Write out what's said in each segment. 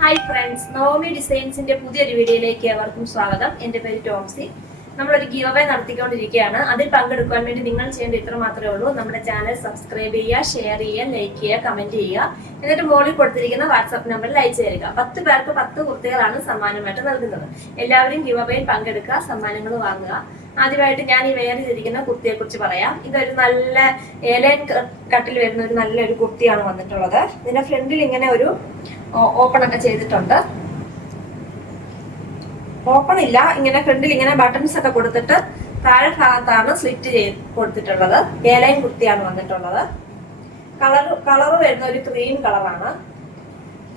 Hi friends, Navami ഡിസൈൻസിന്റെ പുതിയൊരു വീഡിയോയിലേക്ക് ഏവർക്കും സ്വാഗതം. എൻ്റെ പേര് ടോംസി. നമ്മളൊരു ഗീവ് അവേ നടത്തിക്കൊണ്ടിരിക്കുകയാണ്. അതിൽ പങ്കെടുക്കാൻ വേണ്ടി നിങ്ങൾ ചെയ്യേണ്ട ഇത്ര മാത്രമേ ഉള്ളൂ. നമ്മുടെ ചാനൽ സബ്സ്ക്രൈബ് ചെയ്യുക, ഷെയർ ചെയ്യുക, ലൈക്ക് ചെയ്യുക, കമന്റ് ചെയ്യുക. എന്നിട്ട് മുകളിൽ കൊടുത്തിരിക്കുന്ന വാട്സ്ആപ്പ് നമ്പറിൽ അയച്ചു തരിക. 10 പേർക്ക് 10 കുർത്തികളാണ് സമ്മാനമായിട്ട് നൽകുന്നത്. എല്ലാവരും ഗീവ് അവയിൽ പങ്കെടുക്കുക, സമ്മാനങ്ങൾ വാങ്ങുക. ആദ്യമായിട്ട് ഞാൻ ഈ വെയർ ചെയ്തിരിക്കുന്ന കുർത്തിയെ കുറിച്ച് പറയാം. ഇതൊരു നല്ല ഏലൈൻ കട്ടിൽ വരുന്ന ഒരു നല്ലൊരു കുർത്തിയാണ് വന്നിട്ടുള്ളത്. ഇതിന്റെ ഫ്രണ്ടിൽ ഇങ്ങനെ ഒരു ഓപ്പൺ ഒക്കെ ചെയ്തിട്ടുണ്ട്. ഓപ്പൺ ഇല്ല, ഇങ്ങനെ ഫ്രണ്ടിൽ ഇങ്ങനെ ബട്ടൺസ് ഒക്കെ കൊടുത്തിട്ട് താഴെ ഭാഗത്താണ് സ്ലിറ്റ് ചെയ്ത് കൊടുത്തിട്ടുള്ളത്. ഏലൈൻ കുർത്തിയാണ് വന്നിട്ടുള്ളത്. കളർ വരുന്ന ഒരു ക്രീം കളറാണ്.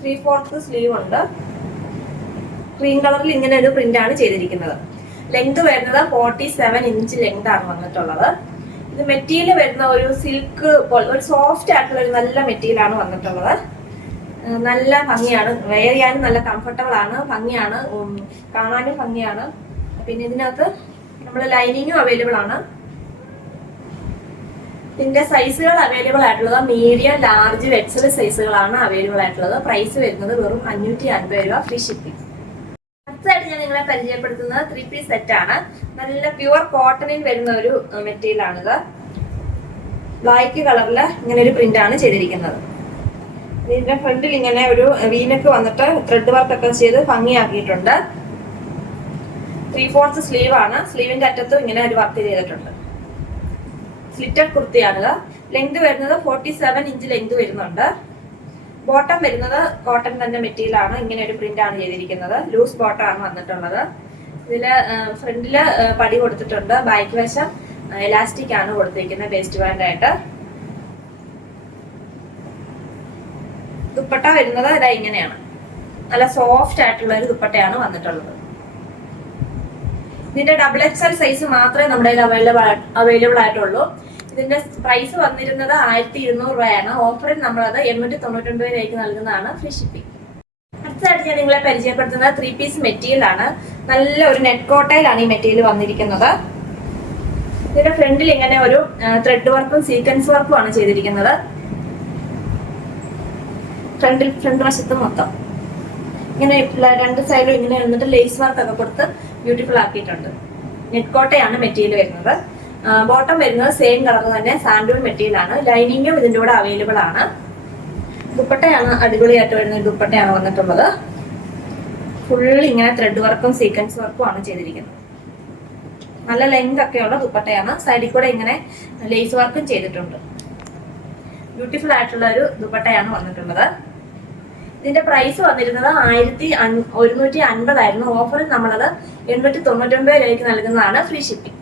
3/4 സ്ലീവ് ഉണ്ട്. ക്രീം കളറിൽ ഇങ്ങനെ ഒരു പ്രിന്റ് ആണ് ചെയ്തിരിക്കുന്നത്. ലെങ്ത് വരുന്നത് 47 ഇഞ്ച് ലെങ്ത് ആണ് വന്നിട്ടുള്ളത്. ഇത് മെറ്റീരിയൽ വരുന്ന ഒരു സിൽക്ക് പോലെ ഒരു സോഫ്റ്റ് ആയിട്ടുള്ള ഒരു നല്ല മെറ്റീരിയൽ ആണ് വന്നിട്ടുള്ളത്. നല്ല ഭംഗിയാണ്, വെയർ ചെയ്യാനും നല്ല കംഫർട്ടബിൾ ആണ്, ഭംഗിയാണ്, കാണാനും ഭംഗിയാണ്. പിന്നെ ഇതിനകത്ത് നമ്മൾ ലൈനിങ്ങും അവൈലബിൾ ആണ്. ഇതിന്റെ സൈസുകൾ അവൈലബിൾ ആയിട്ടുള്ളത് മീഡിയം, ലാർജ്, എക്സൽ സൈസുകളാണ് അവൈലബിൾ ആയിട്ടുള്ളത്. പ്രൈസ് വരുന്നത് വെറും 550 രൂപ, ഫ്രീ ഷിപ്പിംഗ്. അടുത്തതായിട്ട് ഞാൻ നിങ്ങളെ പരിചയപ്പെടുത്തുന്നത് 3 പീസ് സെറ്റ് ആണ്. നല്ല പ്യുവർ കോട്ടണിൽ വരുന്ന ഒരു മെറ്റീരിയൽ ആണിത്. ബ്ലാക്ക് കളറിൽ ഇങ്ങനെ ഒരു പ്രിന്റ് ആണ് ചെയ്തിരിക്കുന്നത്. ഇതിന്റെ ഫ്രണ്ടിൽ ഇങ്ങനെ ഒരു വീനക്ക് വന്നിട്ട് ത്രെഡ് വർക്ക് ഒക്കെ ചെയ്ത് ഭംഗിയാക്കിയിട്ടുണ്ട്. 3/4 സ്ലീവ് ആണ്. സ്ലീവിന്റെ അറ്റത്തും ഇങ്ങനെ ഒരു വർക്ക് ചെയ്തിട്ടുണ്ട്. സ്ലിറ്റഡ് കുർത്തിയാണിത്. ലെങ്ത് വരുന്നത് 47 ഇഞ്ച് ലെങ്ത് വരുന്നുണ്ട്. ബോട്ടം വരുന്നത് കോട്ടൺ തന്നെ മെറ്റീരിയൽ ആണ്. ഇങ്ങനെ ഒരു പ്രിന്റ് ആണ് ചെയ്തിരിക്കുന്നത്. ലൂസ് ബോട്ടം ആണ് വന്നിട്ടുള്ളത്. ഇതില് ഫ്രണ്ടില് പടി കൊടുത്തിട്ടുണ്ട്. ബാക്ക് വശം എലാസ്റ്റിക് ആണ് കൊടുത്തിരിക്കുന്നത് വേസ്റ്റ് ബാൻഡ് ആയിട്ട്. ദുപ്പട്ട വരുന്നത് ഇതാ ഇങ്ങനെയാണ്. നല്ല സോഫ്റ്റ് ആയിട്ടുള്ള ഒരു ദുപ്പട്ടയാണ് വന്നിട്ടുള്ളത്. ഇതിന്റെ XXL സൈസ് മാത്രമേ നമ്മുടെ അവൈലബിൾ ആയിട്ടുള്ളൂ. ഇതിന്റെ പ്രൈസ് വന്നിരുന്നത് 1200 രൂപയാണ്. ഓഫറിൽ നമ്മളത് 899 രൂപയ്ക്ക് നൽകുന്നതാണ്, ഫ്രീ ഷിപ്പിംഗ്. അടുത്തതായിട്ട് ഞാൻ നിങ്ങളെ പരിചയപ്പെടുത്തുന്നത് 3 പീസ് മെറ്റീരിയൽ ആണ്. നല്ല ഒരു നെറ്റ് കോട്ടയിലാണ് ഈ മെറ്റീരിയൽ വന്നിരിക്കുന്നത്. ഇതിന്റെ ഫ്രണ്ടിൽ ഇങ്ങനെ ഒരു ത്രെഡ് വർക്കും സീക്വൻസ് വർക്കും ആണ് ചെയ്തിരിക്കുന്നത്. ഫ്രണ്ട് വശത്ത് മൊത്തം ഇങ്ങനെ രണ്ട് സൈഡിലും ഇങ്ങനെ വന്നിട്ട് ലേസ് വർക്ക് ഒക്കെ കൊടുത്ത് ബ്യൂട്ടിഫുൾ ആക്കിയിട്ടുണ്ട്. നെറ്റ് കോട്ടയാണ് മെറ്റീരിയൽ വരുന്നത്. ബോട്ടം വരുന്നത് സെയിം കളർ തന്നെ സാൻഡൂൺ മെറ്റീരിയൽ ആണ്. ലൈനിങ്ങും ഇതിന്റെ കൂടെ അവൈലബിൾ ആണ്. ദുപ്പട്ടയാണ് അടിപൊളിയായിട്ട് വരുന്ന ദുപ്പട്ടയാണ് വന്നിട്ടുള്ളത്. ഫുൾ ഇങ്ങനെ ത്രെഡ് വർക്കും സീക്വൻസ് വർക്കും ആണ് ചെയ്തിരിക്കുന്നത്. നല്ല ലെങ്ത് ഒക്കെയുള്ള ദുപ്പട്ടയാണ്. സൈഡിൽ കൂടെ ഇങ്ങനെ ലേസ് വർക്കും ചെയ്തിട്ടുണ്ട്. ബ്യൂട്ടിഫുൾ ആയിട്ടുള്ള ഒരു ദുപ്പട്ടയാണ് വന്നിട്ടുള്ളത്. ഇതിന്റെ പ്രൈസ് വന്നിരുന്നത് 1150 ആയിരുന്നു. ഓഫറിൽ നമ്മളത് 899 രൂപയ്ക്ക് നൽകുന്നതാണ്, free shipping.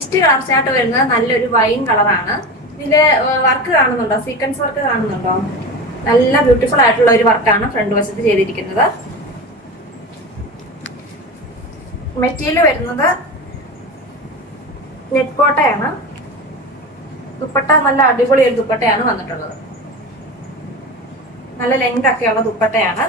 Next colour chart വരുന്നത് നല്ലൊരു വൈൻ കളറാണ്. ഇതില് വർക്ക് കാണുന്നുണ്ടോ? സീക്വൻസ് വർക്ക് കാണുന്നുണ്ടോ? നല്ല ബ്യൂട്ടിഫുൾ ആയിട്ടുള്ള ഒരു വർക്കാണ് ഫ്രണ്ട് വശത്ത് ചെയ്തിരിക്കുന്നത്. മെറ്റീരിയൽ വരുന്നത് നെറ്റ് കോട്ടയാണ്. ദുപ്പട്ട നല്ല അടിപൊളി ഒരു ദുപ്പട്ടയാണ് വന്നിട്ടുള്ളത്. നല്ല ലെങ്ത് ഒക്കെയുള്ള ദുപ്പട്ടയാണ്.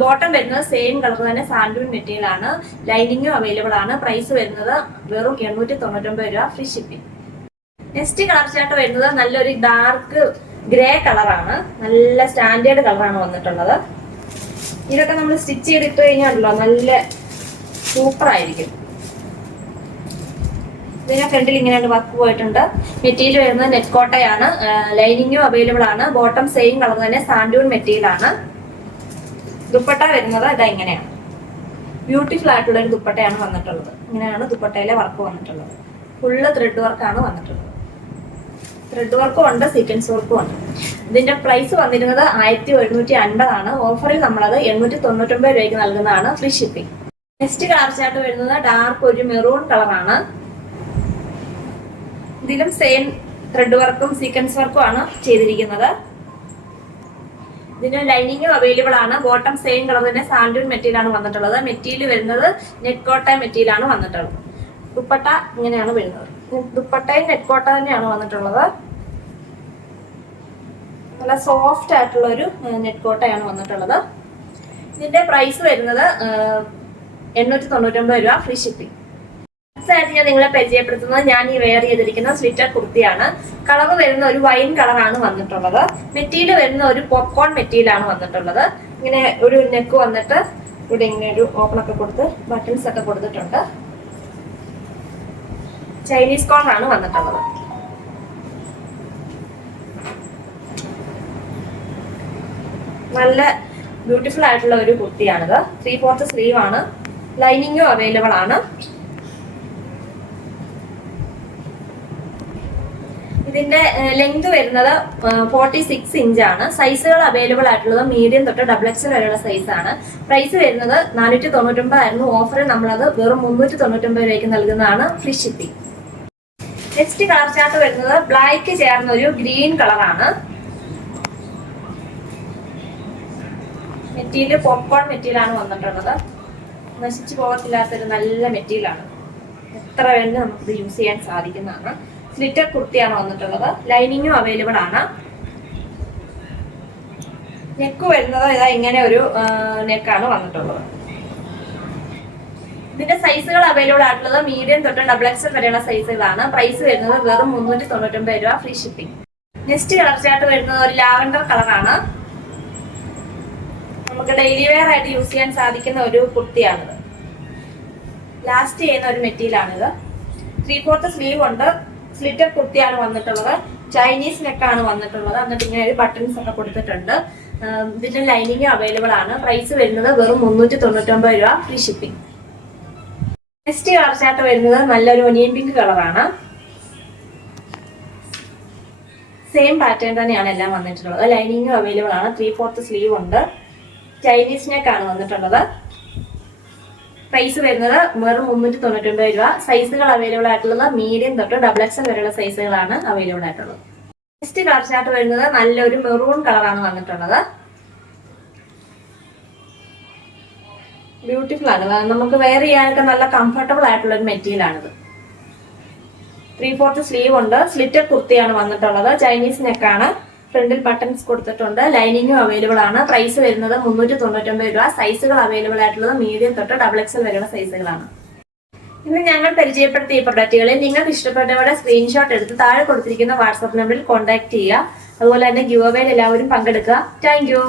ബോട്ടം വരുന്നത് സെയിം കളർ തന്നെ സാൻഡൂൺ മെറ്റീരിയൽ ആണ്. ലൈനിങ്ങും അവൈലബിൾ ആണ്. പ്രൈസ് വരുന്നത് വെറും 899 രൂപ, free shipping. Next colour chart വരുന്നത് നല്ലൊരു ഡാർക്ക് ഗ്രേ കളറാണ്. നല്ല സ്റ്റാൻഡേർഡ് കളറാണ് വന്നിട്ടുള്ളത്. ഇതൊക്കെ നമ്മൾ സ്റ്റിച്ച് ചെയ്തിട്ട് കഴിഞ്ഞാണല്ലോ നല്ല സൂപ്പർ ആയിരിക്കും. ഇതിന്റെ ഫ്രണ്ടിൽ ഇങ്ങനെയാണ് വർക്ക് പോയിട്ടുണ്ട്. മെറ്റീരിയൽ വരുന്നത് നെറ്റ് കോട്ടയാണ്. ലൈനിങ്ങും അവൈലബിൾ ആണ്. ബോട്ടം സെയിം കളർ തന്നെ സാൻഡൂൺ മെറ്റീരിയൽ ആണ്. ദുപ്പട്ട വരുന്നത് ഇതാ ഇങ്ങനെയാണ്. ബ്യൂട്ടിഫുൾ ആയിട്ടുള്ള ഒരു ദുപ്പട്ടയാണ് വന്നിട്ടുള്ളത്. ഇങ്ങനെയാണ് ദുപ്പട്ടയിലെ വർക്ക് വന്നിട്ടുള്ളത്. ഫുള്ള് ത്രെഡ് വർക്കാണ് വന്നിട്ടുള്ളത്. ത്രെഡ് വർക്കും ഉണ്ട്, സീക്വൻസ് വർക്കും ഉണ്ട്. ഇതിന്റെ പ്രൈസ് വന്നിരുന്നത് 1150 ആണ്. ഓഫറിൽ നമ്മളത് 899 രൂപയ്ക്ക് നൽകുന്നതാണ്, free shipping. Next colour chart വരുന്നത് ഡാർക്ക് ഒരു മെറൂൺ കളറാണ്. ഇതിലും സെയിം ത്രെഡ് വർക്കും സീക്വൻസ് വർക്കും ആണ് ചെയ്തിരിക്കുന്നത്. ഇതിന് ലൈനിങ്ങും അവൈലബിൾ ആണ്. ബോട്ടം സെയിം കളർ തന്നെ സാൻഡൂൺ മെറ്റീരിയൽ ആണ് വന്നിട്ടുള്ളത്. മെറ്റീരിയൽ വരുന്നത് നെറ്റ് കോട്ട മെറ്റീരിയൽ ആണ് വന്നിട്ടുള്ളത്. ദുപ്പട്ട ഇങ്ങനെയാണ് വരുന്നത്. ദുപ്പട്ടയും നെറ്റ് കോട്ട തന്നെയാണ് വന്നിട്ടുള്ളത്. നല്ല സോഫ്റ്റ് ആയിട്ടുള്ള ഒരു നെറ്റ് കോട്ടയാണ് വന്നിട്ടുള്ളത്. ഇതിന്റെ പ്രൈസ് വരുന്നത് 899 രൂപ, ഫ്രീ ഷിപ്പിംഗ്. അടുത്തതായിട്ട് ഞാൻ നിങ്ങളെ പരിചയപ്പെടുത്തുന്നത് ഞാൻ ഈ വെയർ ചെയ്തിരിക്കുന്ന സ്ലിറ്റർ കുർത്തിയാണ്. കളർ വരുന്ന ഒരു വൈൻ കളറാണ് വന്നിട്ടുള്ളത്. മെറ്റീരിയൽ വരുന്ന ഒരു പോപ്കോൺ മെറ്റീരിയൽ ആണ് വന്നിട്ടുള്ളത്. ഇങ്ങനെ ഒരു നെക്ക് വന്നിട്ട് ഇവിടെ ഇങ്ങനെ ഒരു ഓപ്പൺ ഒക്കെ കൊടുത്ത് ബട്ടൺസ് ഒക്കെ കൊടുത്തിട്ടുണ്ട്. ചൈനീസ് കോളറാണ് വന്നിട്ടുള്ളത്. നല്ല ബ്യൂട്ടിഫുൾ ആയിട്ടുള്ള ഒരു കുർത്തിയാണിത്. 3/4 സ്ലീവ് ആണ്. ലൈനിങ്ങും അവൈലബിൾ ആണ്. ഇതിന്റെ ലെങ്ത് വരുന്നത് 46 ഇഞ്ചാണ്. സൈസുകൾ അവൈലബിൾ ആയിട്ടുള്ളത് മീഡിയം തൊട്ട് XXL വരെയുള്ള സൈസാണ്. പ്രൈസ് വരുന്നത് 499 ആയിരുന്നു. ഓഫറിൽ നമ്മളത് വെറും 399 രൂപയ്ക്ക് നൽകുന്നതാണ്. Free shipping. Next colour chart വരുന്നത് ബ്ലാക്ക് ചേർന്ന ഒരു ഗ്രീൻ കളറാണ്. മെറ്റീരിയൽ പോപ്കോൺ മെറ്റീരിയലാണ് വന്നിട്ടുള്ളത്. നശിച്ചു പോകത്തില്ലാത്തൊരു നല്ല മെറ്റീരിയലാണ്. എത്ര വേണ്ടി നമുക്കിത് യൂസ് ചെയ്യാൻ സാധിക്കുന്നതാണ്. സ്ലിറ്റർ കുർത്തിയാണ് വന്നിട്ടുള്ളത്. ലൈനിങ്ങും അവൈലബിൾ ആണ്. നെക്ക് വരുന്നത് ഇതാ ഇങ്ങനെ ഒരു നെക്കാണ് വന്നിട്ടുള്ളത്. ഇതിന്റെ സൈസുകൾ അവൈലബിൾ ആയിട്ടുള്ളത് മീഡിയം തൊട്ട് XXL വരെയുള്ള സൈസുകളാണ്. പ്രൈസ് വരുന്നത് വെറും 399 രൂപ. Free shipping. Next colour chart വരുന്നത് ഒരു ലാവൻഡർ കളറാണ്. നമുക്ക് ഡെയിലി വെയർ ആയിട്ട് യൂസ് ചെയ്യാൻ സാധിക്കുന്ന ഒരു കുർത്തിയാണിത്. ലാസ്റ്റ് ചെയ്യുന്ന ഒരു മെറ്റീരിയൽ ആണിത്. 3/4 സ്ലീവ് ഉണ്ട്. സ്ലിറ്റർ കുർത്തിയാണ് വന്നിട്ടുള്ളത്. ചൈനീസ് നെക്കാണ് വന്നിട്ടുള്ളത്. എന്നിട്ട് ഇങ്ങനെ ഒരു ബട്ടൺസ് ഒക്കെ കൊടുത്തിട്ടുണ്ട്. ഇതിന്റെ ലൈനിങ് അവൈലബിൾ ആണ്. പ്രൈസ് വരുന്നത് വെറും 399 രൂപ. Free shipping. Next colour chart വരുന്നത് നല്ലൊരു ഒനിയൻ പിങ്ക് കളറാണ്. സെയിം പാറ്റേൺ തന്നെയാണ് എല്ലാം വന്നിട്ടുള്ളത്. ലൈനിങ് അവൈലബിൾ ആണ്. 3/4 സ്ലീവ് ഉണ്ട്. ചൈനീസ് നെക്കാണ് വന്നിട്ടുള്ളത്. പ്രൈസ് വരുന്നത് വെറും 399 രൂപ. സൈസുകൾ അവൈലബിൾ ആയിട്ടുള്ളത് മീഡിയം തൊട്ട് XXL വരെയുള്ള സൈസുകളാണ് അവൈലബിൾ ആയിട്ടുള്ളത്. നെക്സ്റ്റ് കളർ ചാർട്ട് വരുന്നത് നല്ലൊരു മെറൂൺ കളറാണ് വന്നിട്ടുള്ളത്. ബ്യൂട്ടിഫുൾ ആണ്. നമുക്ക് വെയർ ചെയ്യാനൊക്കെ നല്ല കംഫർട്ടബിൾ ആയിട്ടുള്ള ഒരു മെറ്റീരിയൽ ആണിത്. 3/4 സ്ലീവ് ഉണ്ട്. സ്ലിറ്റർ കുർത്തിയാണ് വന്നിട്ടുള്ളത്. ചൈനീസ് നെക്കാണ്. ഫ്രണ്ടിൽ ബട്ടൺസ് കൊടുത്തിട്ടുണ്ട്. ലൈനിങ്ങും അവൈലബിൾ ആണ്. പ്രൈസ് വരുന്നത് 399 രൂപ. സൈസുകൾ അവൈലബിൾ ആയിട്ടുള്ളത് മീഡിയം തൊട്ട് XXL വരെയുള്ള സൈസുകളാണ്. ഇന്ന് ഞങ്ങൾ പരിചയപ്പെടുത്തിയ ഈ പ്രൊഡക്റ്റുകളിൽ നിങ്ങൾക്ക് ഇഷ്ടപ്പെട്ടവരുടെ സ്ക്രീൻഷോട്ട് എടുത്ത് താഴെ കൊടുത്തിരിക്കുന്ന വാട്സാപ്പ് നമ്പറിൽ കോൺടാക്ട് ചെയ്യുക. അതുപോലെ തന്നെ ഗിവ് അവേയിൽ എല്ലാവരും പങ്കെടുക്കുക. Thank you.